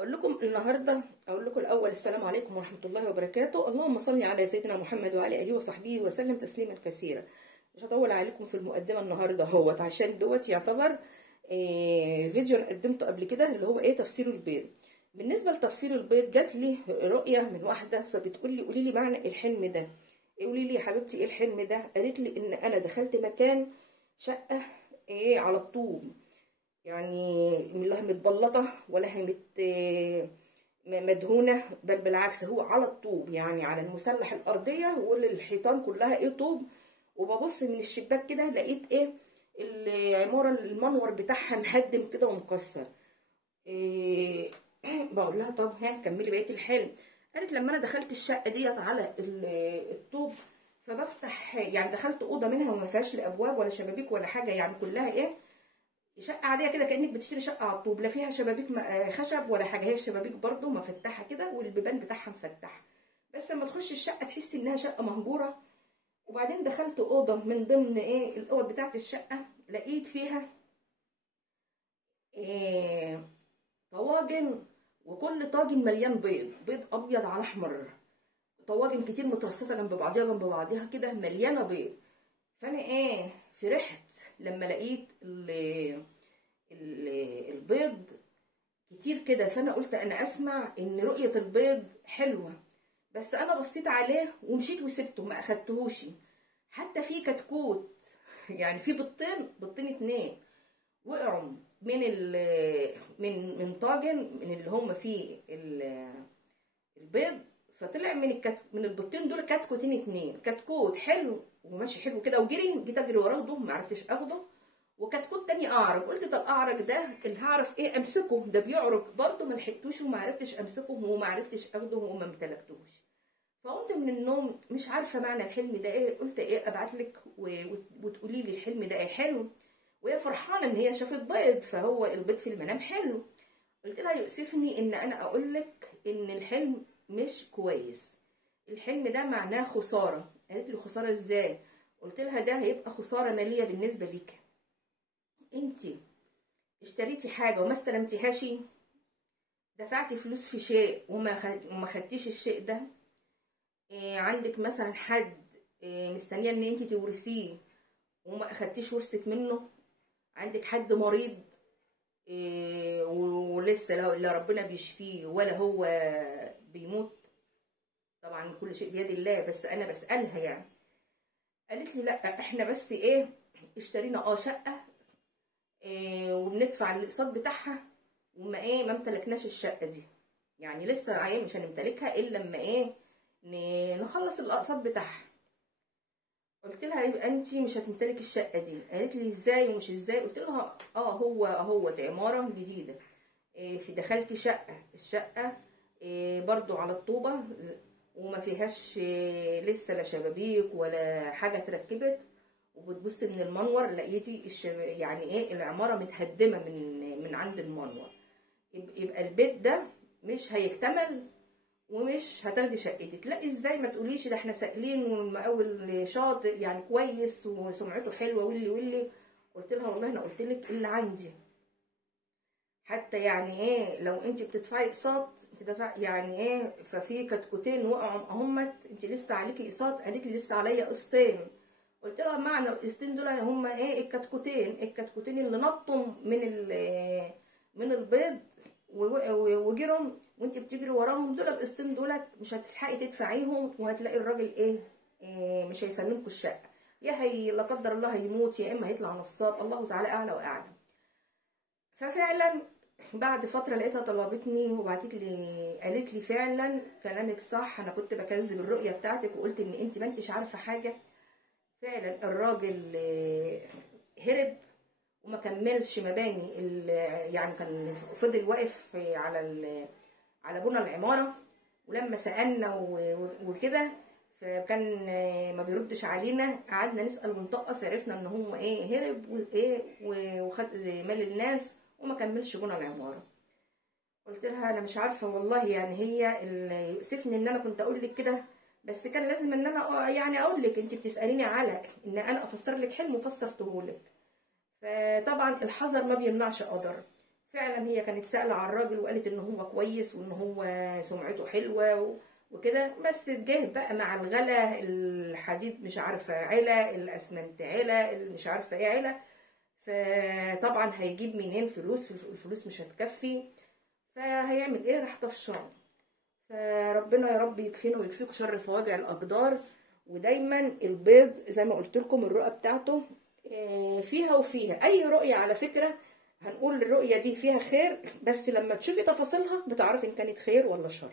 اقول لكم الاول السلام عليكم ورحمه الله وبركاته. اللهم صل على سيدنا محمد وعلى اله وصحبه وسلم تسليما كثيرا. مش هطول عليكم في المقدمه النهارده عشان دوت يعتبر فيديو انا قدمته قبل كده اللي هو تفسير البيض. بالنسبه لتفسير البيض جات لي رؤيه من واحده فبتقول لي قولي لي معنى الحلم ده. قولي لي يا حبيبتي ايه الحلم ده؟ قالت لي ان انا دخلت مكان شقه على الطوب، يعني لا متبلطه ولا هي مدهونه، بل بالعكس هو على الطوب، يعني على المسلح الارضيه والحيطان كلها طوب. وببص من الشباك كده لقيت العماره المنور بتاعها مهدم كده ومكسر. بقول لها طب كملي بقيه الحلم. قالت لما انا دخلت الشقه ديت على الطوب فبفتح، يعني دخلت اوضه منها وما فيهاش لا ابواب ولا شبابيك ولا حاجه، يعني كلها شقه عاديه كده كانك بتشتري شقه على الطوب، لا فيها شبابيك خشب ولا حاجه، هي الشبابيك برده مفتحه كده والبيبان بتاعها مفتحه، بس لما تخش الشقه تحسي انها شقه مهجوره. وبعدين دخلت اوضه من ضمن الاوض بتاعه الشقه، لقيت فيها طواجن، وكل طاجن مليان بيض ابيض على احمر، طواجن كتير مترصصه جنب بعضيها كده مليانه بيض. فانا فرحت لما لقيت البيض كتير كده، فانا قلت انا اسمع ان رؤية البيض حلوة، بس انا بصيت عليه ومشيت وسبته ما اخدتهوش. حتى في كتكوت، يعني في بيضتين اتنين وقعوا من طاجن من اللي هم فيه البيض، فطلع من البيضتين دول كتكوتين اتنين، كتكوت حلو وماشي حلو كده وجري، جيت اجري وراه ما عرفتش اخده، وكتكوت تاني اعرج. قلت طب اعرج ده اللي هعرف امسكه، ده بيعرج برضه، ما لحقتوش وما عرفتش امسكه وما عرفتش اخده وما امتلكتوش. فقمت من النوم مش عارفه معنى الحلم ده قلت ابعت لك وتقولي لي الحلم ده حلو. وهي فرحانه ان هي شافت بيض، فهو البيض في المنام حلو. قلت لها يؤسفني ان انا اقول لك ان الحلم مش كويس، الحلم ده معناه خساره. قالت لي خساره ازاي؟ قلت لها ده هيبقى خساره ماليه بالنسبه ليك، انتي اشتريتي حاجه وما استلمتيهاش، دفعتي فلوس في شيء وما خدتيش الشيء ده. عندك مثلا حد مستنيه ان انتي تورثيه وما اخدتيش ورثك منه. عندك حد مريض ولسه لا ربنا بيشفيه ولا هو بيموت، طبعا كل شيء بيد الله، بس انا بسألها يعني. قالت لي لا احنا بس اشترينا شقة وبندفع الاقساط بتاعها وما ما امتلكناش الشقة دي، يعني لسه مش هنمتلكها الا لما نخلص الاقساط بتاعها. قلت لها يبقى انت مش هتمتلك الشقة دي. قالت لي ازاي ومش ازاي؟ قلت لها هو عمارة جديدة، في دخلت الشقة برضو على الطوبة وما فيهاش لسه لا شبابيك ولا حاجة اتركبت، وبتبص من المنور لقيتي يعني العمارة متهدمة من عند المنور. يبقى البيت ده مش هيكتمل ومش هتاخدي شقتك. لا ازاي؟ ما تقوليش ده احنا سائلين والمقاول شاطئ يعني كويس وسمعته حلوه واللي. قلت لها والله انا قلت لك اللي عندي، حتى يعني لو انت بتدفعي اقساط انت دفع يعني ففي كتكوتين وقعوا همت، انت لسه عليكي اقساط. قالت لي لسه عليا قسطين. قلت لها معنى القسطين دول هما الكتكوتين اللي نطوا من البيض وجروا وانت بتجري وراهم، دول القسطين دولت مش هتلحقي تدفعيهم، وهتلاقي الراجل مش هيسلمكوا الشقه، يا هي لا قدر الله هيموت يا اما هيطلع نصاب، الله تعالى اعلى واعلم. ففعلا بعد فتره لقيتها طلبتني وبعتت لي، قالت لي فعلا كلامك صح، انا كنت بكذب الرؤيه بتاعتك وقلت ان انت ما انتش عارفه حاجه. فعلا الراجل هرب وما كملش مباني، يعني كان فضل واقف على بنى العماره، ولما سالنا وكده فكان ما بيردش علينا، قعدنا نسال ونطقص، عرفنا ان هو هرب وخد مال الناس وما كملش بنى العماره. قلت لها انا مش عارفه والله، يعني هي اللي يؤسفني ان انا كنت اقول لك كده، بس كان لازم ان انا يعني اقول لك، انت بتساليني على ان انا افسر لك حلم وفسرته لك، فطبعا الحذر ما بيمنعش قدر. فعلا هي كانت سائله على الراجل وقالت ان هو كويس وان هو سمعته حلوه وكده، بس جه بقى مع الغلا، الحديد مش عارفه علا، الاسمنت علا، مش عارفه ايه علا، فطبعا هيجيب منين فلوس؟ الفلوس مش هتكفي، فهيعمل ايه؟ راح طفشان. فربنا يا رب يكفينا ويكفيكم شر فواجع الاقدار. ودايما البيض زي ما قلت لكم الرؤى بتاعته فيها وفيها. اي رؤيه على فكره هنقول الرؤيه دي فيها خير، بس لما تشوفي تفاصيلها بتعرفي ان كانت خير ولا شر.